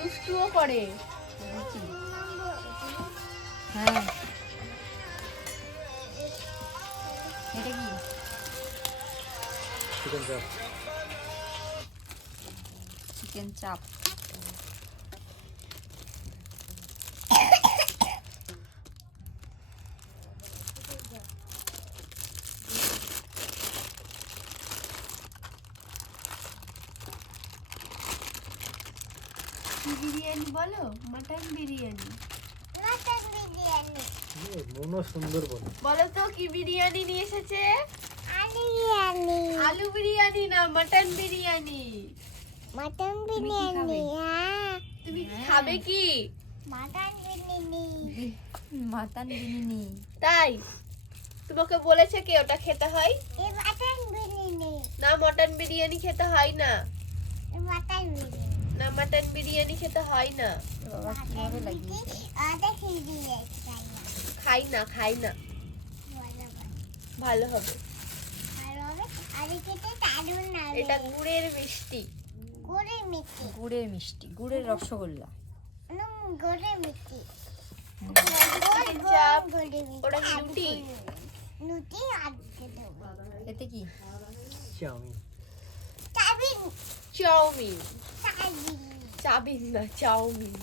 দুষ্টুও করে। হ্যাঁ, এটা কি? চিকেন চাপ। চিকেন চাপ। কি বিরিয়ানি বলো? মাটন বিরিয়ানি। মাটন বিরিয়ানি। মনো সুন্দর বলে। বলো তো কি বিরিয়ানি নিয়ে এসেছে? আলু বিরিয়ানি। আলু বিরিয়ানি না, মাটন বিরিয়ানি। মাটন তুমি কি খাবে? বিরিয়ানি। হ্যাঁ, তুমি হ্যাঁ। খাবে কি? মাটন বিরিয়ানি। মাটন বিরিয়ানি। তাই তোমাকে বলেছে কি ওটা খেতে হয়? এই মাটন বিরিয়ানি। না, মটন বিরিয়ানি খেতে হয় না। এই মাটন বিরিয়ানি। না, মটন বিরিয়ানি খেতে হয় না। বাবা কিভাবে লাগিয়েছে? আদা বিরিয়ানি খাই না। খাই না, খাই না। ভালো হবে। ভালো হবে। আর খেতে দারুণ হবে। এটা গুড়ের মিষ্টি। গুড়ের মিষ্টি। গুড়ের মিষ্টি, গুড়ের রসগোল্লা। গুড়ের মিষ্টি। চিকেন চাপ। ওটা কি রুটি? রুটি আর খেতে হবে। এতে কি? চাউমিন। চাবিন। চাউমিন। চাবিন। চাবিন না, চাউমিন।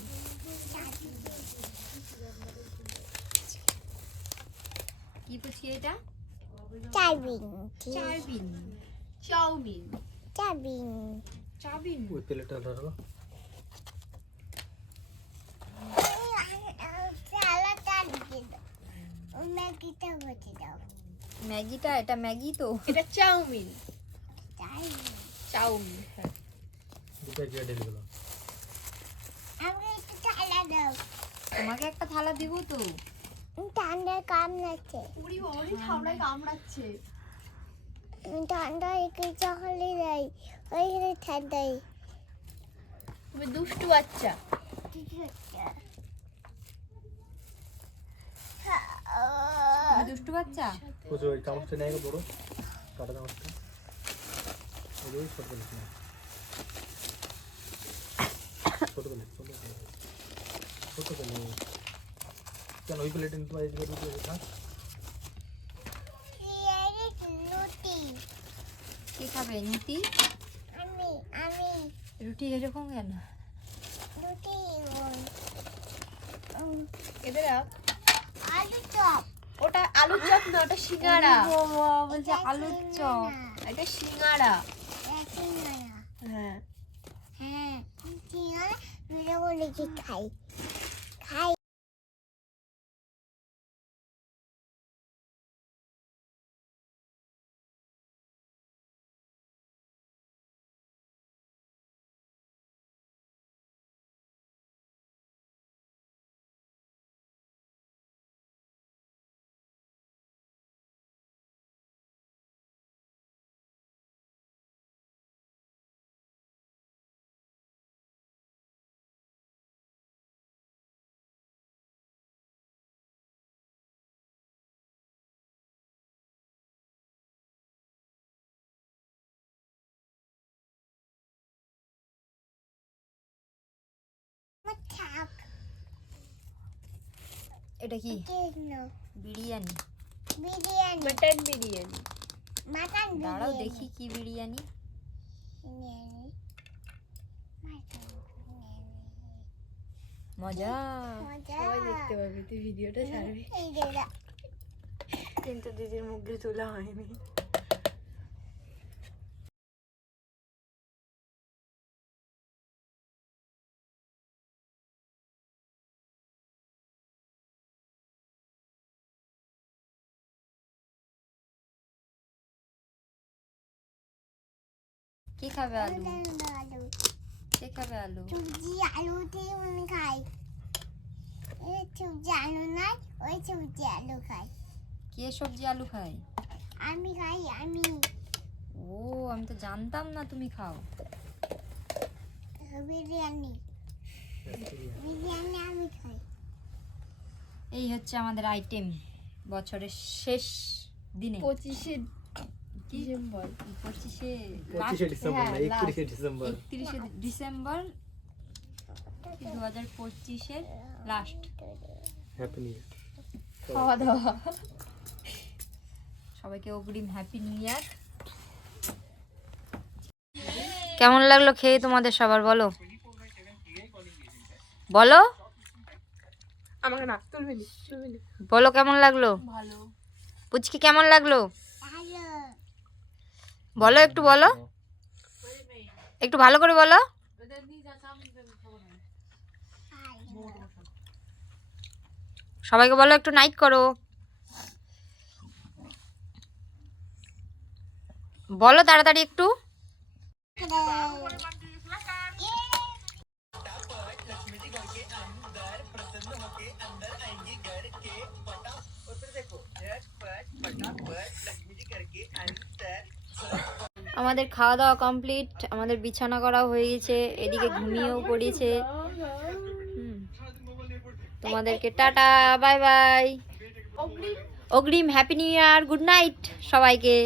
কি বলছি এটা? চাবিন। চাউমিন। চাউমিন। চাবিন। চাউমিন। ওই প্লেটটা ধরো। ম্যাগিটা বসে দাও। ম্যাগিটা, এটা ম্যাগি তো। এটা চাউমিন। চাবিন। চাউমিন, হ্যাঁ। দুটো দিয়ে ঢেলে দিলাম। আমি একটু ঠান্ডা দাও। তোমাকে একটা থালা দিব তো। ঠান্ডা কাম লাগছে। পুরি ওরই ঠান্ডায় কামড়াচ্ছে। ঠান্ডা একটু চকলে দেয়। ওইখানে ঠান্ডায়। তুমি দুষ্টু বাচ্চা। ঠিক আছে। তুমি দুষ্টু বাচ্চা। প্রচুর ওই চামচটা নিয়ে বড় কাটা চামচটা। ওই ছোট করে নিয়ে। ছোট করে ছোট করে কেন ওই প্লেটে নিতে পারি দিকে দুটো থাক। রুটি। কি খাবে? নীতি? আমি আমি রুটি এরকম কেন? রুটি এদের রাখ। আলু চপ। ওটা আলু চপ না, ওটা সিঙ্গাড়া। বাবা, বলছে আলুর চপ। এটা সিঙ্গাড়া। সিঙ্গারা। হ্যাঁ। হ্যাঁ, সিঙ্গারা ভিডিও করে খাই। খাই। থাক। এটা কি? কেন? বিরিয়ানি। বিরিয়ানি। মটন বিরিয়ানি। মাটন দাঁড়াও বিরিয়ানি। দেখি কি বিরিয়ানি। বিরিয়ানি। মাটন বিরিয়ানি। মজা। মজা। সবাই দেখতে পাবে, তুই ভিডিওটা ছাড়বি। এই যে কিন্তু দিদির মুখ দিয়ে তোলা হয়নি। কি খাবে? আলু। আলু। কে খাবে আলু? সবজি আলু দিয়ে আমি খাই। এই সবজি আলু নাই, ওই সবজি আলু খাই। কে সবজি আলু খায়? আমি খাই, আমি। ও, আমি তো জানতাম না তুমি খাও। বিরিয়ানি। বিরিয়ানি আমি খাই। এই হচ্ছে আমাদের আইটেম বছরের শেষ দিনে। 25শে ডিসেম্বর। 25শে 25শে ডিসেম্বর না, 31শে ডিসেম্বর। 31শে ডিসেম্বর 2025-এর লাস্ট হ্যাপি নিউ ইয়ার। খাওয়া দাওয়া। সবাইকে অগ্রিম হ্যাপি নিউ ইয়ার। কেমন লাগলো খেয়ে তোমাদের সবার, বলো বলো আমাকে না তুলবি নি। বলো কেমন লাগলো? ভালো। পুচকি কেমন লাগলো? ভালো বলো একটু, বলো একটু ভালো করে বলো। সবাইকে বলো একটু নাইট করো, বলো তাড়াতাড়ি একটু। আমাদের খাওয়া দাওয়া কমপ্লিট, আমাদের বিছানা করা হয়ে গেছে, এদিকে ঘুমিয়েও পড়েছে। তোমাদেরকে টাটা, বাই বাই, অগ্রিম হ্যাপি নিউ ইয়ার, গুড নাইট সবাইকে।